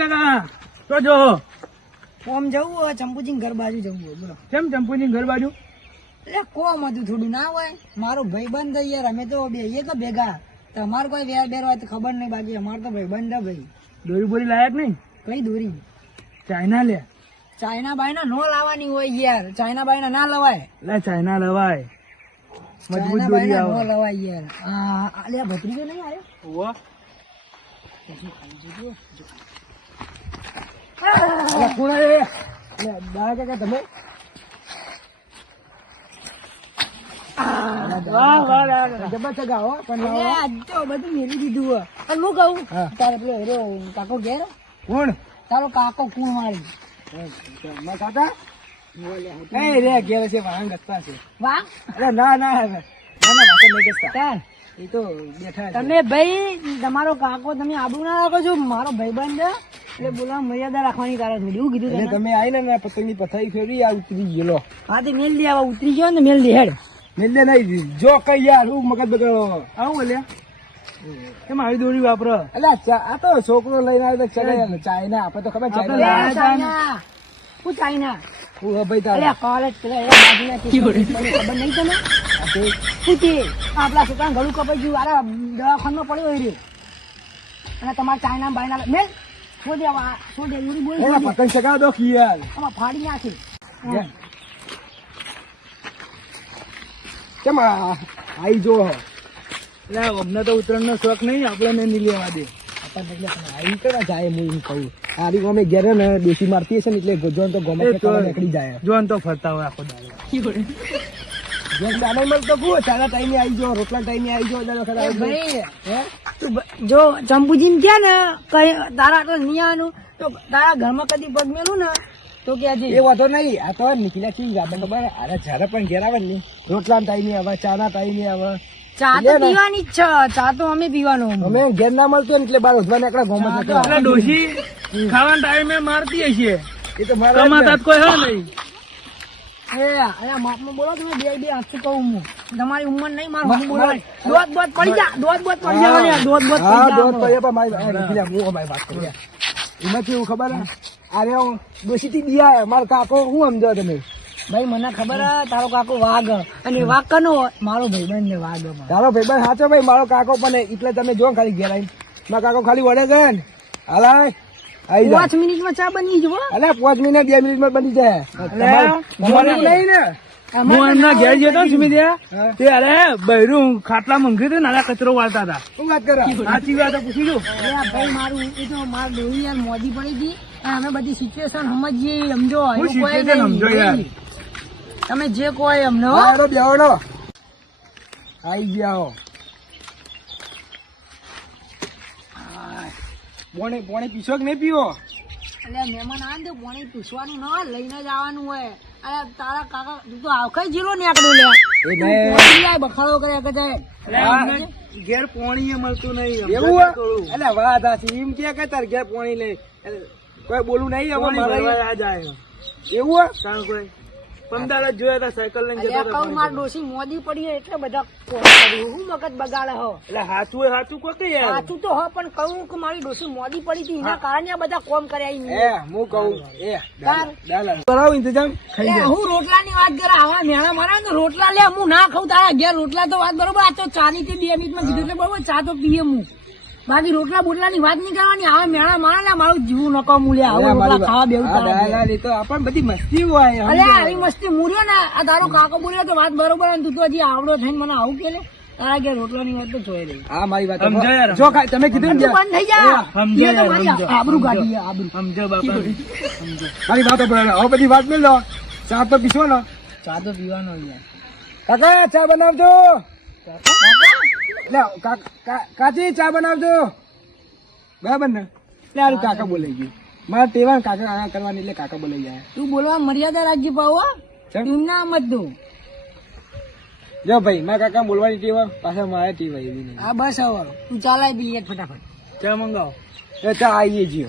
કાકા તો જો કોમ જવું હોય ચંપુજી ઘર બાજુ જવું હોય બોલો કેમ ચંપુજી ઘર બાજુ એટલે કોમ હતું થોડું ના હોય મારો ભાઈબંધ યાર અમે તો બેહીએ તો ભેગા તમારે કોઈ વેર બેર હોય તો ખબર નહીં બાકી અમારે તો ભાઈબંધ ભાઈ દોરી બોરી લાયક નહીં કઈ દોરી ચાઇના લે ચાઇના બાયના નો લાવવાની હોય યાર ચાઇના બાયના ના લવાય લે ચાઇના લવાય મજબૂત ચાઇના દોરી બાયના નો આવે લવાય યાર આ ભત્રીજો નહીં આવ્યો ઓવા કોણ રે દાદા કાકા તમે જબર ચગાવો પણ તો બધું મેલી દીધું હોય અને હું કહું તારે પેલો હેરો કાકો ઘેર કોણ તારો કાકો કુણ મારી કાકા એ રે ઘેર છે વાહન ગસ્તા છે વાહ અરે ના ના ના વાહન નહીં ગસ્તા એ તો બેઠા તમે ભાઈ તમારો કાકો તમે આબુ ના રાખો છો મારો ભાઈબંધ એટલે બોલવા મર્યાદા રાખવાની કારણ છે એવું કીધું એટલે તમે આવીને ને પતંગની પથારી ફેરવી આ ઉતરી ગયેલો હા તો મેલ દે આવા ઉતરી ગયો ને મેલ દે હેડ મેલે નહીં જો કઈ યાર હું મગજ બગડો આવું બોલ્યા કેમ આવી દોરી વાપરો એટલે આ તો છોકરો લઈને આવ્યો તો ચડે ચાઇના આપણે તો ખબર ચાઇના હું ચાઇના હું ભાઈ તારે કોલેજ બાજુના ખબર નહીં તમે પૂછી આપડા છોકરા ગળું કપાઈ ગયું અરે દવાખાનમાં પડ્યો એ અને તમારે ચાઇના બાયના મેલ શું દે યુરી બોલ પતંગ ચગાવ દો યાર આમાં ફાડી નાખી કેમ આઈ જો એટલે અમને તો ઉત્તરાયણ નો શોખ નહીં આપણે નહીં લેવા દે આપણને આવી કેવા જાય હું એમ કહું આરી ગમે ઘેરે ને દેશી મારતી હશે ને એટલે જોન તો ગમે નીકળી જાય જોન તો ફરતા હોય આખો દાડો જેમ દાડા મળતો કુ ચાના ટાઈમે આવી જો રોટલા ટાઈમે આવી જો ભાઈ જો ચંપુજી કે ને કઈ તારા તો નિયાનું તો તારા ઘરમાં કદી પગ મેલું ને તો કે એ વાતો નહીં આ તો નીકળ્યા છીએ આપણે ખબર અરે જયારે પણ ઘેર આવે ને રોટલા ટાઈમે આવે ચાના ટાઈમે આવે ચા તો પીવાની જ છે ચા તો અમે પીવાનું અમે ઘેર ના મળતું ને એટલે બાર ઉધવા નીકળે ગોમાં ડોશી ખાવાના ટાઈમે મારતી હશે એ તો મારા કોઈ હે નહીં માપમાં બોલો તમે બે હાથથી કહું હું તમારી ઉંમર નહીં મારું હું બોલો દોત બોત પડી જા દોત બોત પડી જા દોત બોત પડી જા એમાંથી એવું ખબર અરે દોશી થી બિયા મારો કાકો હું સમજો તમે ભાઈ મને ખબર હે તારો કાકો વાઘ અને વાઘ કનો મારો ભાઈબંધ ને વાઘ તારો ભાઈબંધ સાચો ભાઈ મારો કાકો પણ એટલે તમે જો ખાલી ઘેર આવીને મારો કાકો ખાલી વડે છે ને હાલાય 5 મિનિટમાં ચા બની જવો અલે 5 મિનિટ 2 મિનિટમાં બની જાય નહીં ને હું એમના ઘેર જતો સુમિત્યા તે અરે બૈરું ખાટલા મંગી હતું નાના કચરો વાળતા હતા શું વાત કરે સાચી વાત પૂછી દઉં ભાઈ મારું એ તો મારું ડોહી યાર મોદી પડી ગઈ અમે બધી સિચ્યુએશન સમજીએ સમજો તમે જે કોઈ અમને બેવડો આઈ ગયા પોણે પીશો કે નહીં પીવો એટલે મહેમાન આવે તો પોણે પૂછવાનું ના લઈને જ આવવાનું હોય અરે તારા કાકા તું તો આખા જીરો ને આકડું લે બખાડો કર્યા કે ઘેર પોણી મળતું નહીં એવું એટલે વાત આછી એમ કે તાર ઘેર પોણી લે કોઈ બોલું નહીં એવું કોઈ 15 જ જોયા હતા સાયકલ લઈને જતા હતા માર ડોસી મોદી પડી એટલે બધા હું મગજ બગાડે હો એટલે સાચું કોકે યાર સાચું તો હો પણ કહું કે મારી ડોસી મોદી પડી હતી એના કારણે આ બધા કોમ કર્યા હું કહું કરાવ ઇંતજામ હું રોટલા ની વાત કરે આવા મેળા મારા ને રોટલા લે હું ના ખાઉં તારા ઘેર રોટલા તો વાત બરોબર આ તો ચા ની 2 મિનિટમાં કીધું એટલે બરોબર ચા તો પીએ હું બાકી રોટલા બોટલા ની વાત નહીં કરવાની આવા મેળા મારા ને મારું જીવું નકો મૂલ્ય આવું રોટલા ખાવા બેવું તો આપણ બધી મસ્તી હોય અલે આવી મસ્તી મૂર્યો ને આ તારો કાકો બોલ્યો તો વાત બરોબર તું તો હજી આવડો થઈને મને આવું કે તારા ઘેર રોટલા ની વાત તો જોઈ રહી હા મારી વાત જો તમે કીધું ને બંધ થઈ જા આબરૂ કાઢી આબરૂ સમજો બાપા સમજો મારી વાતો પર હવે બધી વાત મેં લો ચા તો પીશો ને ચા તો પીવાનો યાર કાકા ચા બનાવજો કાચી ચા બનાવજો બરાબર ને એટલે કાકા બોલાઈ ગયું મારા તેવા કાકા કરવાની એટલે કાકા બોલાઈ જાય તું બોલવા મર્યાદા રાખી પાવ તું ના મત તું જો ભાઈ મારા કાકા બોલવાની ટેવા પાછા મારે ટેવા એવી નહીં હા બસ હવે તું ચાલાય પી ફટાફટ ચા મંગાવો એ ચા આવીએ છીએ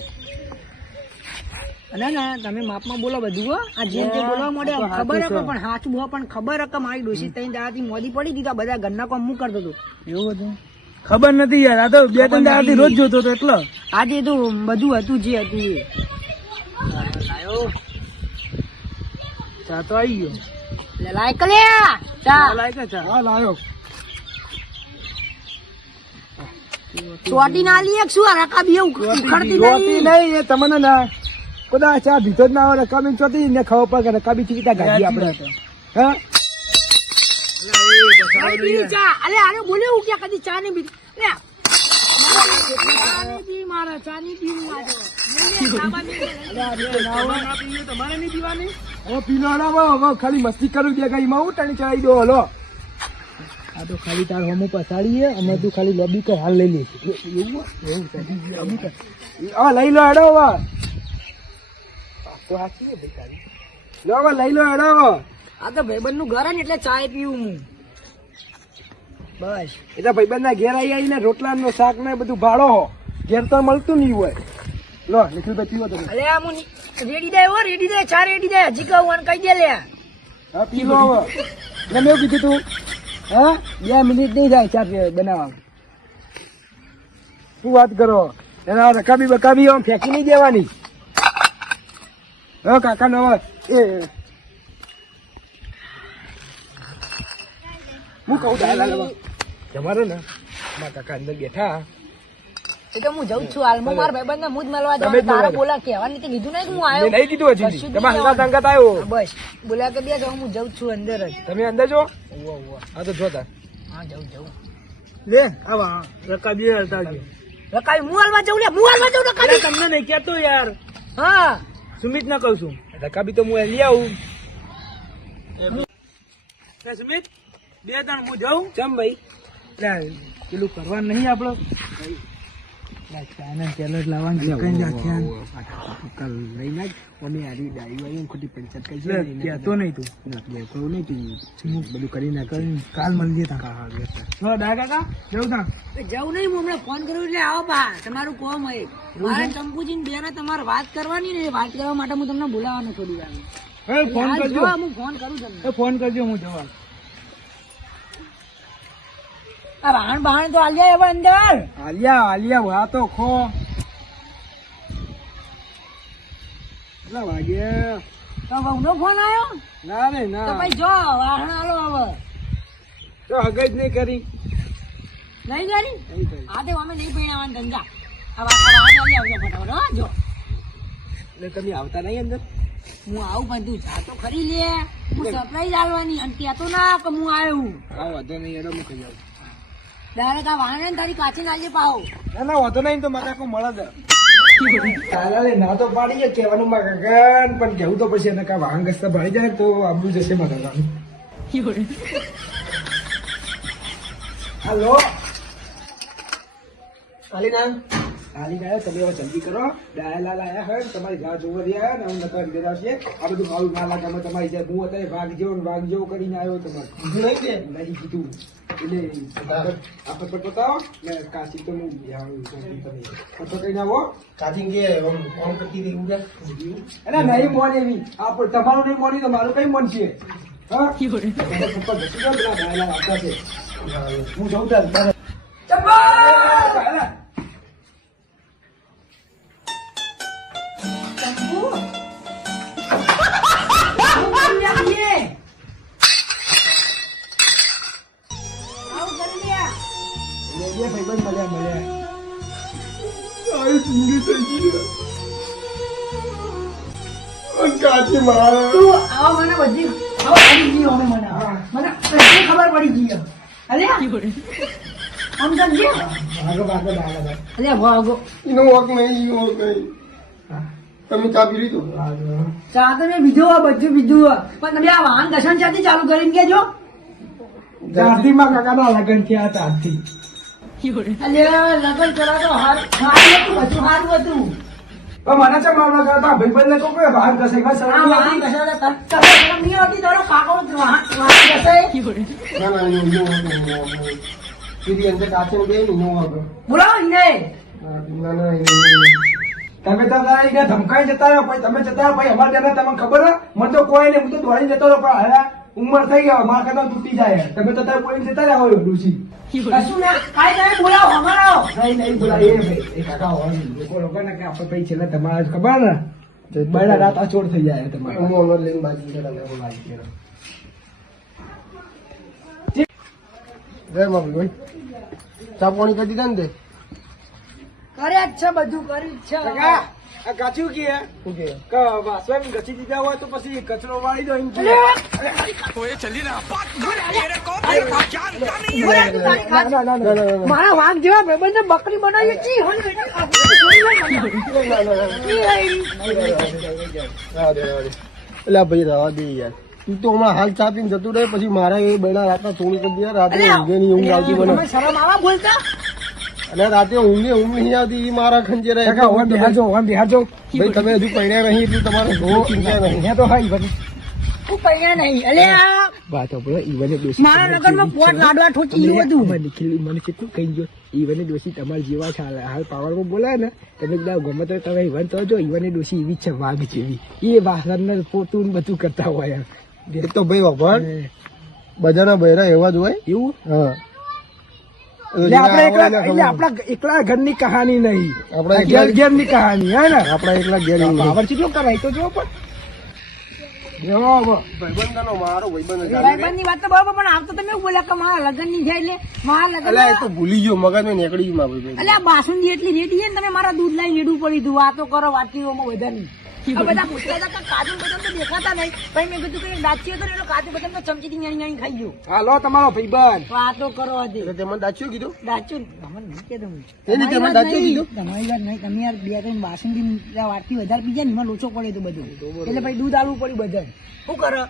ના ના તમે માપમાં બોલો બધું હો આ જેમ તે બોલવા મળે ખબર હે પણ સાચું હો પણ ખબર હે કે મારી ડોસી તઈ દાથી મોદી પડી દીધા બધા ઘરના કામ હું કરતો હતો એવું હતું ખબર નથી યાર, આ તો બે ત્રણ દાડાથી રોજ જોતો હતો એટલો. આજે તો બધું હતું જે હતું એ. ચા તો આવી ગયો. લે લાય કે લે ચા લાય કે ચા? હા લાયો. ચોટી ના લીએ શું આ રકાબી ઉખડતી જોતી નહીં. નહીં એ તમને ના કદાચ ચા ભીતો જ ના આવે રકાબી ચોતી ને ખબર પડે કે રકાબી ચીતા ગાડી આપણે. હા નહીં પીવી ચા. અલે આને બોલે હું કે કદી ચા નહીં પીધી. લે ચા નહીં પી મારે, ચા નહીં પીવું આજે. તમારે નહીં પીવાની? હવે પીલો હવે ખાલી મસ્તી કરું દે કઈ માં ઉટાણી ચડાવી દો. હલો આ તો ખાલી તાર હમું પસાડીએ અને તું ખાલી લોબી કર હાલ લઈ લઈશ. એવું છે હા લઈ લો હેડો હવે. તો સાચી છે ભાઈ તારી. લો હવે લઈ લો હેડો હવે. આ તો ભાઈબંધ નું ઘર ને એટલે ચાય પીવું હું. બસ એ તો ભાઈબંધ ના ઘેર આવીને રોટલા નો શાક ને બધું ભાડો હો. ઘેર તો મળતું નહીં હોય. લો નિખિલભાઈ પીવો તમે. અલે આ હું રેડી દે હો, રેડી દે ચા રેડી દે. હજી કહું અને કહી દે લે. હા પી લો હવે. મેં એવું કીધું તું હા 2 મિનિટ નહીં થાય ચા બનાવવા. શું વાત કરો? એના રકાબી બકાબી આમ ફેંકી નહીં દેવાની. હા કાકા નો એ હું કહું તમારે ને મારા કાકા અંદર બેઠા. એ તો હું જઉં છું હાલ. હું મારા ભાઈબંધ ને હું જ મળવા તમે જ જાઉં. તારે મળવા બોલા કહેવાની તો કીધું નહીં કે હું મેં આવ્યો. નહીં કીધું હજી કશું જ તમારે નહીં હંગાત હંગાત આવ્યો. બસ બોલા કે બે જાઉં, હું જઉં છું અંદર જ. તમે અંદર જો. હા તો જોતા હા જઉં જઉં. લે આવા રકાબી હલતા છે. રકાબી હું હાલવા જઉં લે, હું હાલવા જઉં રકાબી. તમને નહીં કહેતો યાર, હા સુમિત ના કહું છું. રકાબી તો હું લઈ આવું. સુમિત 2 ત્રણ હું જાઉં. ચમ ભાઈ પેલું કરવાનું નહીં આપડે જવું નહીં. હું હમણાં ફોન કર્યો એટલે આવો બા. તમારું કોમ હોય મારે ચંપુજી ને બેને તમારે વાત કરવાની ને, વાત કરવા માટે હું તમને બોલાવવાનો થોડી વાર. ફોન હાલ કરજો. જો, હું ફોન કરું તમને. ફોન કરજો હું જવા. આ વાહણ બહાણ તો હાલ જાય હવે અંદર. આલિયા વા તો ખો કેટલા વાગે? તો વહુનો ફોન આવ્યો ના રે તો ના ભાઈ જો વાહણ હાલો હવે. તો હગ જ નહીં કરી. નહીં જાણી નહીં કરી. આ તો અમે નહીં પીણાવાના ધંધા. આ વાહણ હાલી આવજો ફટાફટ હો. જો એટલે તમે આવતા નહીં અંદર? હું આવું પણ તું જા તો ખરી લે. હું સરપ્રાઈઝ આલવાની અને ત્યાં તો ના કે હું આવ્યું. હા વાંધો નહીં એનો મૂકી જાઉં. ડાયરેક્ટ આ વાહણ ને તારી કાચી નાખજે પાહો. ના વાંધો નહીં તો મારા કોઈ મળે જ. ચાલે ના તો પાડી જાય કહેવાનું માં ગગન પણ કેવું તો પછી એને કા વાહન ગસ્તા ભાડી જાય તો આબરું જશે મારા. હાલો આલીના હાલી ગયા તમે હવે જલ્દી કરો. ડાયલાલ આયા હોય તમારી રાહ જોવા રહ્યા ને હું નતા બેરા છે. આ બધું મારું ના લાગે અમે તમારી જાય હું અત્યારે ભાગ જેવો કરીને આવ્યો તમારે નહીં કે નહીં કીધું એટલે આ પત્ર બતાવો ને કાશી તો હું પત્ર કઈ આવો કાશી કે ફોન કરતી રહી ઉડે એટલે નહીં મોન એવી આપણે તમારું નહીં મોની તો મારું કઈ મન છે. હા હું જઉં ત્યાં ભાઈબંધ મળ્યા કાચી મારા તું આવો મને બધી આવો આવી ગઈ હવે મને મને બધી ખબર પડી ગઈ. અલે આમ સમજે ભાગો અલે ભાગો એનો વોક નહીં તમે ચા પી લીધો? ચા તો ને બીજો બધું બીજું પણ તમે આ વાહન દર્શન સાથે ચાલુ કરીને કેજો. જાતિમાં કાકાના લગ્ન થયા હતા આજથી. અલે લગન કરા તો સારું હતું, બધું સારું હતું. પણ મને છે મામલા કરતા ભાઈબંધને કહું કે બહાર ઘસે આ વાહન ઘસાતા તમે શરમ નહીં આવતી તારો કાકો વાહન ઘસે. સીધી અંદર કાચે બે બોલાવો ને તમે તો ધમકાઈ જતા રહ્યો પછી તમે જતા રહ્યો ભાઈ અમારે ત્યાં તમને ખબર હે? મને તો કોઈ નહીં હું તો દોડી જતો રહ્યો પણ ઉંમર થઈ ગયા માર કદમ તૂટી જાય તમે તો તારે પોલીસ જતા રહ્યા હોય ડોશી કશું ના કાંઈ તમે બોલાવો અમારા આવો. નહીં બોલા એ ભાઈ એ કાકા હોય લોકો લોકોને કે આપણે પૈ છેલ્લે તમારા જ ખબર ને બડા રાત આ ચોર થઈ જાય તમારે હું ઓનર લઈને બાજી છે તમે બોલાવી કે જય માં ભાઈ ચા પાણી કરી દીધા ને તે કર્યા જ છે બધું કર્યું જ છે કાકા આ કાચું કે ઓકે ક વાસણ ગચી દીધા હોય તો પછી કચરો વાળી દો એમ કે મારા વાઘ જેવા ભાઈબંધને બકરી બનાવી ચી હોય ને એટલે ભાઈ રવા દે યાર તું તો હમણાં હાલ ચા પીને જતું રહે પછી મારા એ બહેના રાતના થોડી કરી દે રાત્રે ઊંઘે નહીં ઊંઘ આવતી મને તમે શરમ આવા બોલતા અને રાતે ઊંઘ નહીં આવતી એ મારા ખંજેરા બિહારજો ભાઈ તમે હજુ પહેર્યા નહીં એટલું તમારે બહુ ચિંતા નહીં તો હા ઈવન હું પૈયા નહીં અલે આ વાત બોલો ઈવને દોષી મારા લગનમાં પોટ લાડવા ઠોકી ગયું હતું મને કેટલું કહી ગયો ઈવને દોષી તમારા જેવા છે હાલ પાવરમાં બોલાય ને તમે કદાચ ગમે તો તમે ઈવન તો જો ઈવને દોષી એવી છે વાઘ જેવી એ વાસણ પોતું બધું કરતા હોય એ તો ભાઈ વાપર બધાના બહેરા એવા જ હોય એવું હા આપણા એકલા ઘરની કહાની નહીં આપણા ઘેર ની કહાની હે ને આપણા એકલા ઘેર પાવર કેટલો કરાય તો જો પણ ભાઈબંધની વાત તો બરોબર પણ આમ તો તમે એવું બોલ્યા કે મારા લગ્ન ની છે એટલે મારા લગ્ન તો ભૂલી ગયો મગજ માં નીકળી ગયું મારું એટલે આ બાસુંદી એટલી રેડી છે ને તમે મારા દૂધ લઈને રેડવું પડી હતું વાતો કરો વાતીઓમાં વધારે આ બધા પૂછતા હતા કે કાજુ બદામ તો દેખાતા નહીં પછી મેં કીધું કે દાચીઓ તો એનો કાજુ બદામ તો ચમચીથી નાની નાની ખાઈ ગયો હાલો તમારો ભાઈબંધ વાતો કરો હતી તમે દાચ્યું કીધું દાચું તમને નહીં કહેતો હું. એની તમે દાચ્યું કીધું તમારી વાત નહીં તમે યાર બે ત્રણ બાસુંદી વાટકી વધારે પીજા ને એમાં લોચો પડે તો બધું એટલે પછી દૂધ આલવું પડ્યું બધા શું કરો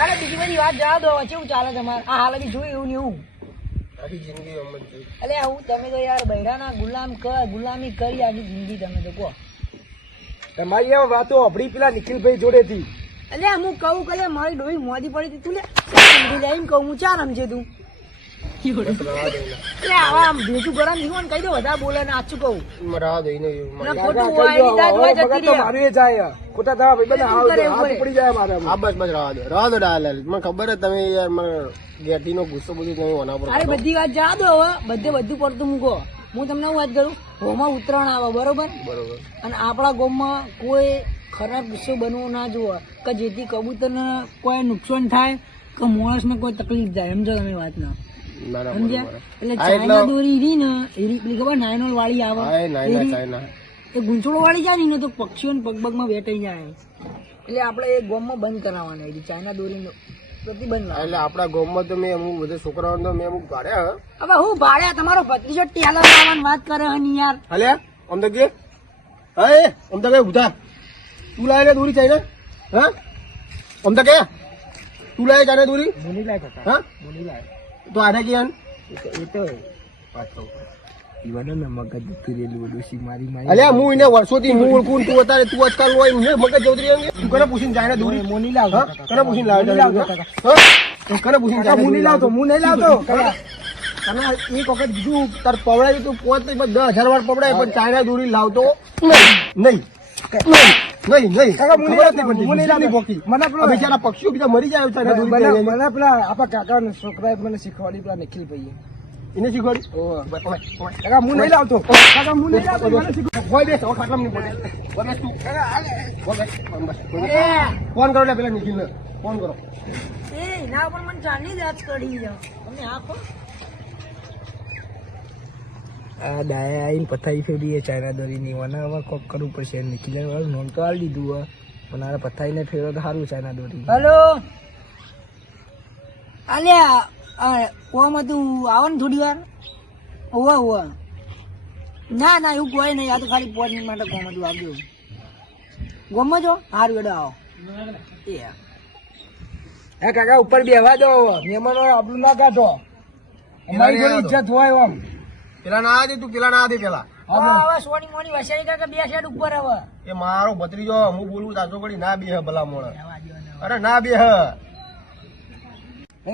અરે બીજી બધી વાત જવા દો કેવું ચાલે તમારે આ હાલ બી જોયું એવું ને એવું આખી જિંદગી અમર થઈ એટલે હું તમે તો યાર બૈરાના ગુલામી કરી આખી જિંદગી તમે તો કહો તમારી આ વાતો આપડી પેલા નિખિલભાઈ જોડેથી એટલે હું કહું કે મારી ડોહી મોદી પડી હતી તું લે સમજી લઈને કહું હું ચા રમજે તું એટલે આવા આમ ભેજું ગરમ નહીં હોય ને કહી દો વધારે બોલે ને આછું કહું મરા દઈને અને ખોટું હોય એની દાદ હોય જતી રહે. મારું જાય ખોટા થવા ભાઈ બધા શું કરે એવું હાથ કરે? પડી જાય મારા હા બસ રવા દો ડાલ મને ખબર છે તમે યાર મને ગેટી નો ગુસ્સો બધું તમે ઓના પર અરે બધી વાત જવા દો હવે બધું પડતું મૂકો હું તમને હું વાત કરું હોમાં ઉત્તરાયણ આવે બરોબર બરોબર અને આપણા ગામમાં કોઈ ખરાબ ગુસ્સો બનવો ના જોવે કે જેથી કબૂતરને કોઈ નુકસાન થાય કે માણસને કોઈ તકલીફ જાય સમજો તમે વાત ના સમજ્યા એટલે ચાઇના દોરી રી ને એરી પેલી ખબર નાયનોલ વાળી આવે એ ગુંચોળો વાળી જાય ને તો પક્ષીઓને પગમાં વેટાઈ જાય એટલે આપણે એ ગામમાં બંધ કરાવવાના એરી ચાઇના દોરી પ્રતિબંધ લાવે. એટલે આપડા ગામમાં તો મેં અમુક બધા છોકરાઓ મેં અમુક ભાડ્યા હવે હું ભાડ્યા તમારો ભત્રીજો ટેલર લાવવાની વાત કરે હે ને યાર હાલે આમ તો કે હા આમ તો કે ઉધા તું લાવે દોરી ચાઈ ને હા આમ તો કે તું લાવે ચાને દોરી બોલી લાય હા બોલી લાય તો આને કે એ તો વાત કહું ઈવાનો ને મગજ ઉતરેલું ડોસી મારી મારી અલ્યા હું એને વર્ષોથી હું ઓળખું તું અત્યારે તું અટકાલ હોય ને મગજ જવતરી અંગે તું કરે પૂછીને જાય ને દોરી મોની લાવ કરે પૂછીને લાવ હા કરે પૂછીને જાય હું નહીં લાવતો તને એક વખત કીધું તાર પવડાય તું પોત 10,000 વાર પવડાય પણ ચાઇના દોરી લાવતો નહીં પક્ષીઓ બીજા મરી જાય મને પેલા આપણા કાકા છોકરા મને શીખવાડી પેલા નિખિલ ભાઈ એને શીખવાડી કાકા હું નહીં લાવતો કાકા હું નહીં લાવતો ફોન કરો પેલા નિખિલ ને ફોન કરો એ ના પણ મને ચાની જ રાત કરી જાવ તમે આપો આ ડાયા આવીને પથારી ફેરી ચાઇના દોરીની મને હવે કોક કરવું પડશે નિખિલ નોમ તો આલી દીધું પણ આ પથારીને ફેરો તો સારું ચાઇના દોરી હેલો અલ્યા કોમ હતું આવો ને થોડી વાર ઓવા ના એવું કોઈ નહીં આ તો ખાલી 5 મિનિટ માટે કોમ હતું આવજો ગમો છો સારું એડો આવો હે કાકા ઉપર બેહવા દો મહેમાનો આપણું ના કાઢો અમારી જોડે ઇજ્જત હોય આમ પેલા ના દે તું પેલા ના દે પેલા હવે સોની મોની વસાઈ કાકા બે સાઈડ ઉપર હવે એ મારો ભત્રીજો હું બોલું તાજો કરી ના બે ભલા મોણ અરે ના બે હે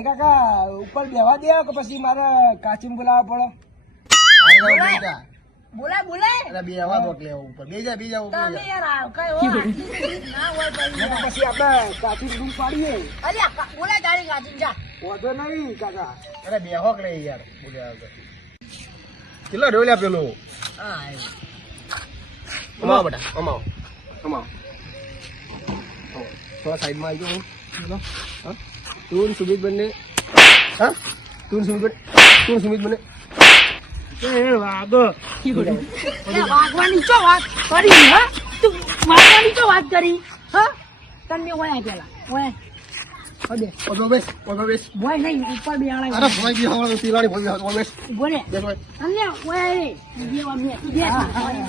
કાકા ઉપર બેહવા દે કે પછી મારે કાચીમ બોલાવવા પડે બોલાય બોલાય અરે બે આવા દોટ લેવા ઉપર બે જા ઉપર તમે યાર આવ કઈ હોય ના હોય ભાઈ પછી આપણે કાચી ડૂબ પાડીએ અલ્યા બોલાય તારી કાચી જા વાંધો નહીં કાકા અરે બે હોક લે યાર બોલ્યા કેટલા ઢોલ્યા પેલો હા અમાવ બેટા અમાવ થોડા સાઈડમાં આવી જાઓ હા તું સુમિત બંને હા તું સુમિત બંને વાગવાની ચો વાત કરી હા તું વાગવાની ચો વાત કરી હા તને ઓયા પેલા ઓયા ઓદે ઓબે બેસ બોય નહીં ઉપર બે આળા અરે ભાઈ બી હવા તિલાડી ભાઈ ઓબે બેસ બોલે બેસ ભાઈ અન્ય ઓયા રે બેવા મે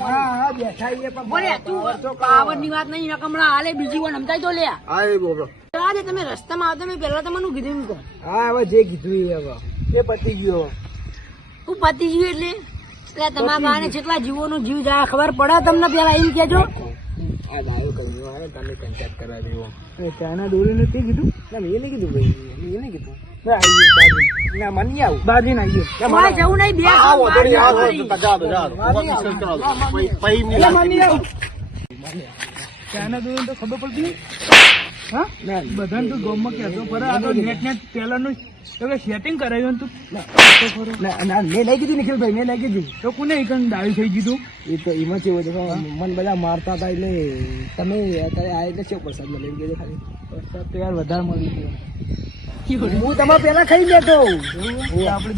હા બેઠા એ પણ બોલે તું પાવરની વાત નહીં નકમણા હાલે બીજી વાર સમજાય તો લે હા એ બોલો આજે તમે રસ્તામાં આવતા મેં પહેલા તમને કીધું એમ કહો હા હવે જે કીધું એ હવે એ પતી ગયો હું પતી ગયું એટલે તમારા ગાને જેટલા જીવોનો જીવ જાય ખબર પડે તમને પેલા એમ કેજો આ ડાયો કર્યો આવે તમે પંચાયત કરાવ્યો ચાના દોરી નથી કીધું ના મેં નહીં કીધું ભાઈ મેં નહીં કીધું ના આવીએ બાજી ના મન આવું બાજી ના આવીએ મારે જવું નહીં બે ચાના દોરી તો ખબર પડતી હા બધાને તું ગામમાં કહેતો પર આ તો નેટ પેલાનું સેટિંગ કરાવ્યું તું ના મેં નહીં કીધું નિખિલભાઈ મેં નહીં કીધું તો કોને એક ડાયું થઈ ગયું એ તો એમાં કેવું છે મન બધા મારતા હતા એટલે તમે અત્યારે આ એટલે શું પ્રસાદ મળે એમ કહેજો ખાલી પ્રસાદ તો યાર વધારે મળી ગયો હું તમારે પેલા ખાઈ લેતો આપણે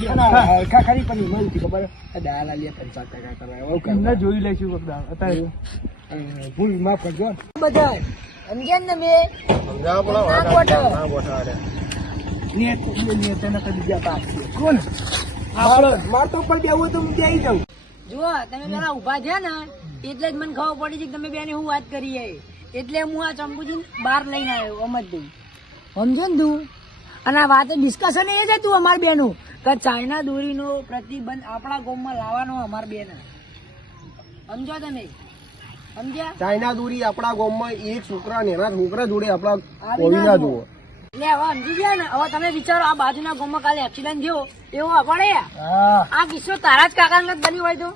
હરખા ખાલી પણ એમાં નથી ખબર દાળ આલિયા 50% કરાય જોઈ લઈશું અત્યારે ભૂલ માફ કરજો બધા સમજ્યા ને મેં મારતો પણ બેવું તો હું જઈ જાઉં જુઓ તમે પેલા ઉભા થયા ને એટલે જ મને ખબર પડી છે કે તમે બેને હું વાત કરી એટલે હું આ ચંપુજી બહાર લઈને આવ્યો અમદભાઈ સમજો ને તું અને આ વાત ડિસ્કશન એ છે તું અમાર બેનું કે ચાઇના દોરીનો પ્રતિબંધ આપણા ગામમાં લાવવાનો અમાર બેન સમજો તમે સમજ્યા ચાઇના દોરી આપણા ગામમાં એક છોકરા ને એના છોકરા જોડે આપણા કોઈ ના જુઓ એટલે હવે સમજી ગયા ને હવે તમે વિચારો આ બાજુના ગામમાં કાલે એક્સિડન્ટ થયો એવો પડે આ કિસ્સો તારા જ કાકા બની હોય તો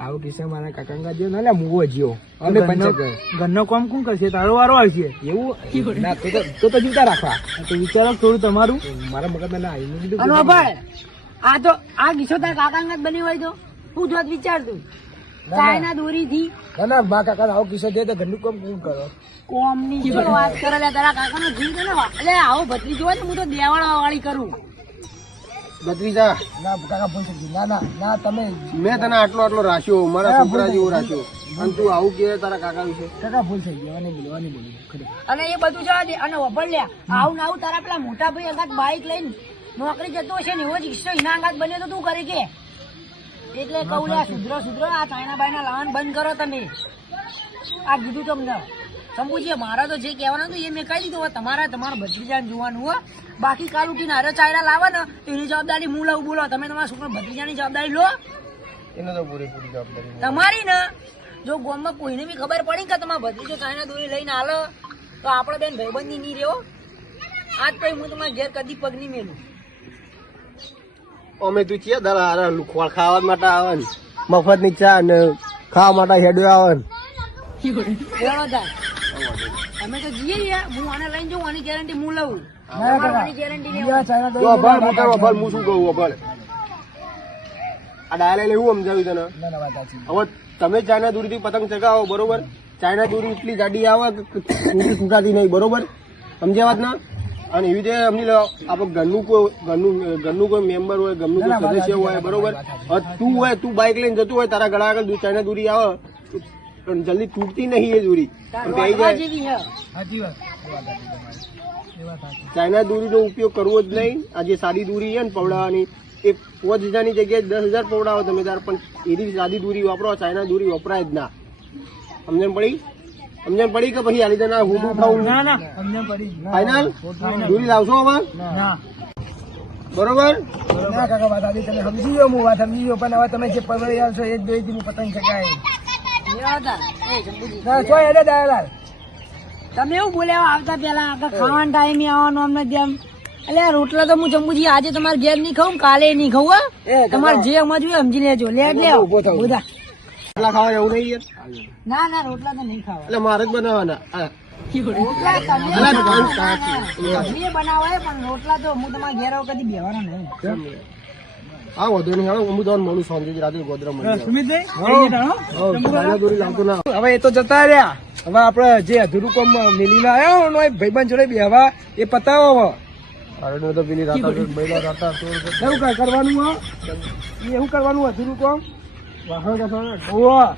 આવો કિસ્સા મારા કાકા જો ના મુવો જ્યો અમે પંચાયત ઘરનો કામ કોણ કરશે તારો વારો આવશે એવું ના તો જીવતા રાખવા તો વિચારો થોડું તમારું મારા મગજમાં ના આવી કીધું આ તો આ કિસ્સો તારા કાકા બની હોય તો હું જોત વિચારતું ચાઇના દોરી થી ના મા કાકા આવો કિસ્સો દે તો ઘરનું કામ કોણ કરો કોમ ની વાત કરે તારા કાકા નો જીવ તો ના એટલે આવો ભત્રીજો હોય ને હું તો દેવાળા વાળી કરું ભત્રીજા ના કાકા ભૂલ થઈ ના ના ના તમે મેં તને આટલો રાખ્યો મારા છોકરા જેવો રાખ્યો અને તું આવું કે તારા કાકા વિશે કાકા ભૂલ થઈ ગઈ બોલવાની અને એ બધું જવા દે અને વભળ લ્યા આવું ને આવું તારા પેલા મોટા ભાઈ અંગાત બાઈક લઈને નોકરી જતો હશે ને એવો જ કિસ્સો એના અંગાત બન્યો તો તું કરે કે એટલે કહું લ્યા સુધરો આ ચાઇના બાઈના લાવવાનું બંધ કરો તમે આ કીધું તમને શંભુજી મારા તો જે કહેવાનું હતું એ મેં કહી દીધું હવે તમારા ભત્રીજાને જોવાનું હો બાકી કાલ ઉઠીને હારે ચાઇના લાવે ને એની જવાબદારી હું લઉં બોલો તમે તમારા છોકરા ભત્રીજાની જવાબદારી લો એને તો પૂરેપૂરી જવાબદારી તમારી ને જો ગામમાં કોઈને બી ખબર પડી કે તમારા ભત્રીજો ચાઇના દોરી લઈને હાલો તો આપણે બેન ભાઈબંધી નહીં રહ્યો આજ પછી હું તમારા ઘેર કદી પગ નહીં મેલું અમે તું છે દાડા લુખવાડ ખાવા માટે આવે ને મફત ની ચા ને ખાવા માટે હેડો આવે ને અમે તો જઈએ હું આને લઈને જાઉં આની ગેરંટી હું લઉં ગેરંટી હું શું કહું અભળ આ ડાયલ એવું સમજાવ્યું તને હવે તમે ચાઇના દોરી થી પતંગ ચગાવો બરોબર ચાઇના દોરી એટલી ગાડી આવે કે તૂટાતી નહીં બરોબર સમજ્યા વાત ના અને એવી રીતે અમને આપણે ઘરનું કોઈ મેમ્બર હોય ઘરનું કોઈ સદસ્ય હોય બરોબર તું બાઇક લઈને જતું હોય તારા ગળા આગળ ચાઇના દોરી આવે પણ જલ્દી તૂટતી નહીં એ દોરી ચાઇના દોરીનો ઉપયોગ કરવો જ નહીં આ જે સાદી દોરી છે ને પવડાવવાની એ 5000ની જગ્યાએ 10,000 પવડાવો તમે તાર પણ એની સાદી દોરી વાપરો ચાઇના દોરી વપરાય જ ના સમજણ પડી કે પછી આ લીધે ના હું ખાવું ના ફાઈનલ દોરી લાવશો હવે બરોબર ના કાકા વાત આવી તમે સમજી ગયો હું વાત સમજી ગયો પણ હવે તમે જે પરવડી આવશો એ જ દોરીથી હું પતંગ ચગાય તમે એવું બોલ્યા આવતા પેલા ખાવાના ટાઈમે આવવાનું અમને જેમ એટલે આ રોટલા તો હું જમુજી આજે તમારે ઘેર નહીં ખાઉં કાલે નહીં ખાઉં હો. તમારે જે સમજવું હોય સમજી લેજો. લે ઉભો થાવ. બધા રોટલા ખાવા એવું નહીં યાર ના ના રોટલા તો નહીં ખાવા. એટલે મારે જ બનાવવાના રોટલા તમે અલા, બનાવવાના. તમે બનાવો પણ રોટલા તો હું તમારા ઘેર આવું કદી બેહવાના નહીં. હા વધુ નહીં હવે હું તમને મળું સાંજે રાતે ગોધરા મળી હવે એ તો જતા રહ્યા હવે આપડે જે અધૂરું કામ મિલીને આવ્યો ને એ ભાઈબંધ જોડે બેહવા એ પતાવો હવે તો પેલી એવું કરવાનું એવું કરવાનું અધૂરું કામ વાહન